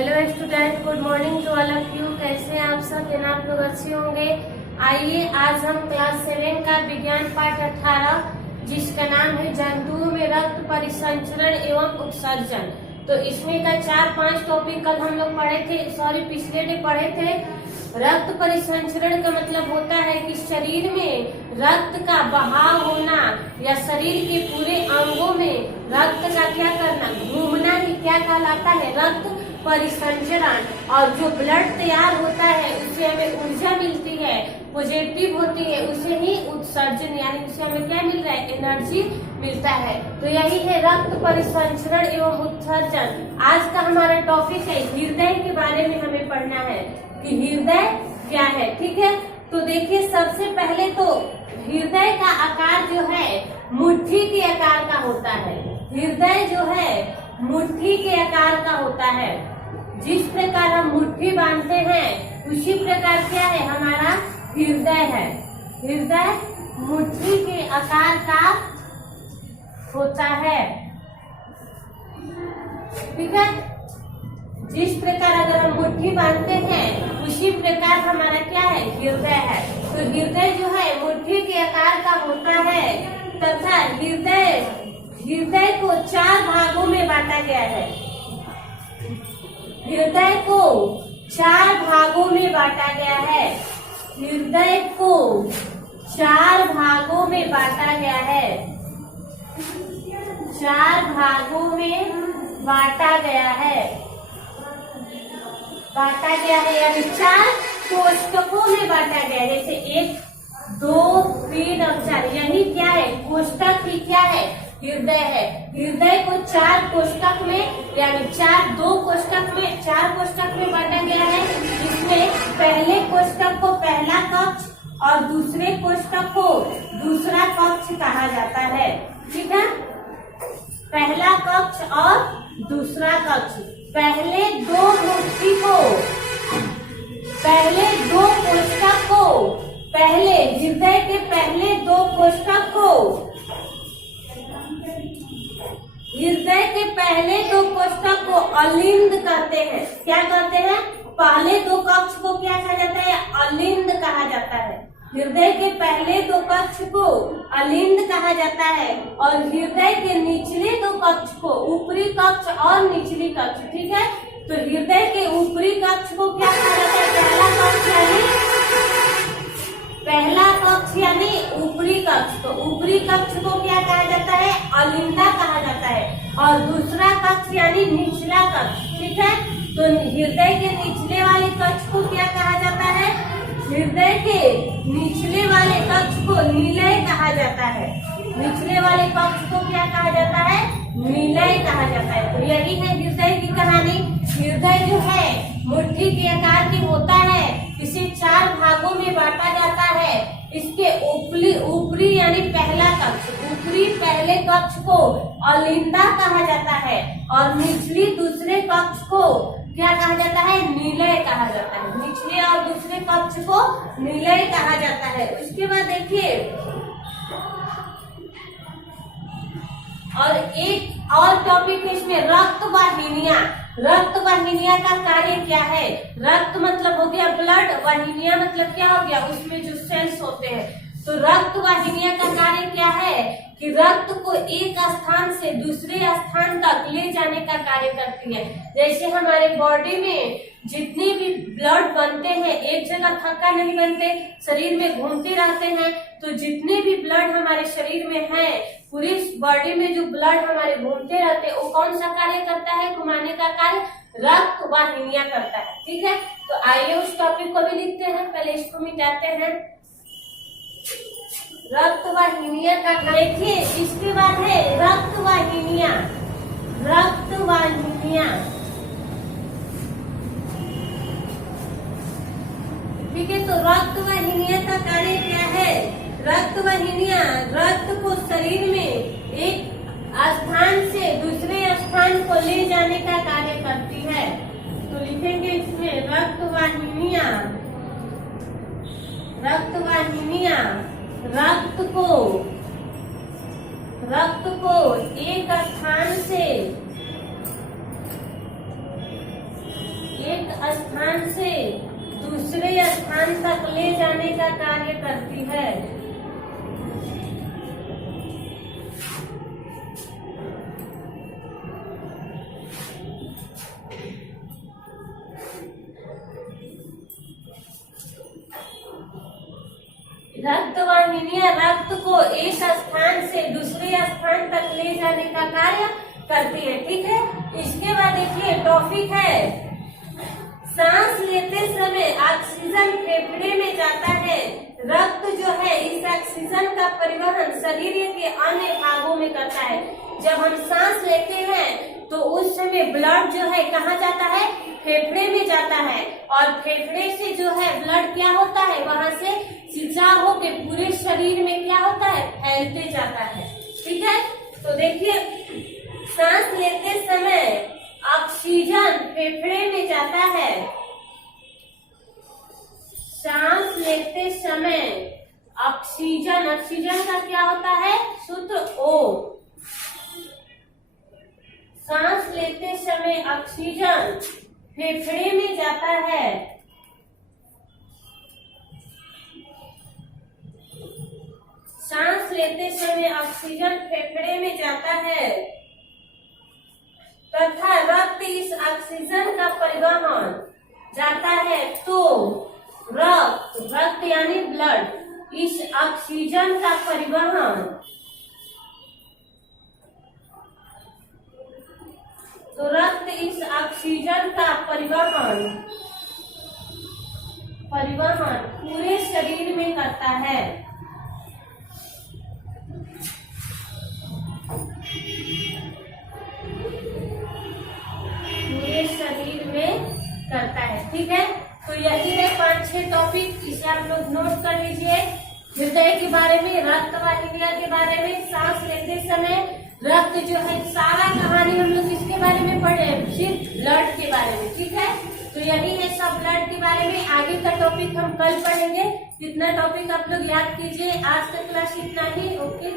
Hello student, good morning to all of you. कैसे हैं आप सब? देना आप लोग अच्छे होंगे। आइए आज हम क्लास 7 का विज्ञान पाठ 18 जिसका नाम है जंतुओं में रक्त परिसंचरण एवं उत्सर्जन। तो इसमें का 4-5 टॉपिक कल हम लोग पढ़े थे, पिछले डे पढ़े थे। रक्त परिसंचरण का मतलब होता है कि शरीर में रक्त का बहाव होना या शरीर के पूरे अंगों में रक्त का क्या करना, घूमना ही क्या कहलाता है, रक्त परिसंचरण। और जो ब्लड तैयार होता है उससे हमें ऊर्जा मिलती है, पॉजिटिव होती है, उसे ही उत्सर्जन यानी उसे हमें क्या मिल रहा है, एनर्जी मिलता है। तो यही है रक्त परिसंचरण एवं उत्सर्जन। आज का हमारा टॉपिक है हृदय के बारे में हमें पढ़ना है कि हृदय क्या है। ठीक है, तो देखिए सबसे पहले तो हृदय का आकार जो है मुट्ठी के आकार का होता है। हृदय जो है मुट्ठी के आकार का होता है। जिस प्रकार हम मुट्ठी बांधते हैं उसी प्रकार क्या है हमारा हृदय है। हृदय मुट्ठी के आकार का होता है। ठीक है, जिस प्रकार अगर हम मुट्ठी बांधते हैं उसी प्रकार हमारा क्या है, हृदय है। तो हृदय जो है मुट्ठी के आकार का होता है तथा हृदय को 4 भागों में बांटा गया है। हृदय को 4 भागों में बांटा गया है। हृदय को 4 भागों में बांटा गया है। 4 भागों में बांटा गया है। बांटा गया है यानी 4 कोष्ठकों में बांटा गया है। जैसे 1, 2, 3 और 4 यही क्या है, कोष्ठक ही क्या है, हृदय है। हृदय को 4 कोष्ठक में यानी 4 कोष्ठक में बांटा गया है। इसमें पहले कोष्ठक को पहला कक्ष और दूसरे कोष्ठक को दूसरा कक्ष कहा जाता है। ठीक है, पहला कक्ष और दूसरा कक्ष। पहले 2 कोष्ठक को पहले हृदय के पहले 2 कोष्ठक को हृदय के पहले 2 कोष्ठक को अलिंद कहते हैं। क्या कहते हैं? पहले 2 कक्ष को क्या कहा जाता है, अलिंद कहा जाता है। हृदय के पहले 2 कक्ष को अलिंद कहा जाता है और हृदय के निचले 2 कक्ष को ऊपरी कक्ष और निचली कक्ष। ठीक है, तो हृदय के ऊपरी कक्ष को क्या कहा जाता है, पहला कक्ष यानी ऊपरी कक्ष। तो ऊपरी कक्ष को क्या कहा जाता है, अलिंदा कहा जाता है। और दूसरा कक्ष यानी निचला कक्ष। ठीक है, तो हृदय के निचले वाले कक्ष को क्या कहा जाता है, हृदय के निचले वाले कक्ष को निलय कहा जाता है। निचले वाले कक्ष को क्या कहा जाता है, निलय कहा जाता है। तो यही है हृदय की कहानी। हृदय जो है मुट्ठी के आकार की होता है। इसे 4 भागों में बांटा जाता है। इसके ऊपरी यानी पहला कक्ष, ऊपरी पहले कक्ष को अलिंदा कहा जाता है और निचली दूसरे कक्ष को क्या कहा जाता है, निलय कहा जाता है। निचले और दूसरे कक्ष को निलय कहा जाता है। उसके बाद देखिए और एक और टॉपिक है इसमें, रक्त वाहिनियां। रक्त वाहिनियां का कार्य क्या है? रक्त मतलब हो गया ब्लड, वाहिनियां मतलब क्या हो गया, उसमें जो सेल्स होते हैं। तो रक्त वाहिनियां का कार्य क्या है कि रक्त को एक स्थान से दूसरे स्थान तक ले जाने का कार्य करती है। जैसे हमारे बॉडी में जितने भी ब्लड बनते हैं एक जगह थक्का नहीं बनते, शरीर में घूमते रहते हैं। तो जितने भी ब्लड हमारे शरीर में है, पूरी बॉडी में जो ब्लड हमारे घूमते रहते हैं, वो कौन सा कार्य करता है, घुमाने का कार्य रक्त वाहिनियां करता है। ठीक है, तो आइए उस टॉपिक को भी लिखते हैं, पहले इसको मिटाते हैं। रक्त वाहिनियां का देखिए, इसके बाद है रक्त वाहिनियां। रक्त वाहिनियां, ठीक है, तो रक्त वाहिनियां का कार्य क्या है? रक्त वाहिनियां रक्त को शरीर में एक स्थान से दूसरे स्थान को ले जाने का कार्य करती है। तो लिखेंगे इसमें रक्त वाहिनियां रक्त को एक स्थान से स्थान तक ले जाने का कार्य करती है। रक्त वाहिनियां रक्त को एक स्थान से दूसरे स्थान तक ले जाने का कार्य करती है। ठीक है, इसके बाद देखिए टॉपिक है, सांस लेते समय ऑक्सीजन फेफड़े में जाता है। रक्त जो है इस ऑक्सीजन का परिवहन शरीर के अन्य भागों में करता है। जब हम सांस लेते हैं तो उस समय ब्लड जो है कहाँ जाता है, फेफड़े में जाता है, और फेफड़े से जो है ब्लड क्या होता है, वहां से सिंचाव होकर पूरे शरीर में क्या होता है, फैलते जाता है। ठीक है, तो देखिए सांस लेते समय ऑक्सीजन फेफड़े में जाता है। सांस लेते समय ऑक्सीजन, ऑक्सीजन का क्या होता है, सूत्र O। सांस लेते समय ऑक्सीजन फेफड़े में जाता है। सांस लेते समय ऑक्सीजन फेफड़े में जाता है तथा रक्त इस ऑक्सीजन का परिवहन जाता है, तो रक्त यानी ब्लड इस ऑक्सीजन का परिवहन, तो रक्त इस ऑक्सीजन का परिवहन पूरे शरीर में करता है। पूरे शरीर में करता है। ठीक है, तो यही है 5-6 टॉपिक, इसे आप लोग नोट कर लीजिए। हृदय के बारे में, रक्त वाहिनियां के बारे में, सांस लेते समय रक्त जो है, सारा कहानी हम लोग इसके बारे में पढ़े, सिर्फ ब्लड के बारे में। ठीक है, तो यही है सब ब्लड के बारे में। आगे का टॉपिक हम कल पढ़ेंगे। इतना टॉपिक आप लोग याद कीजिए। आज का क्लास इतना ही। ओके।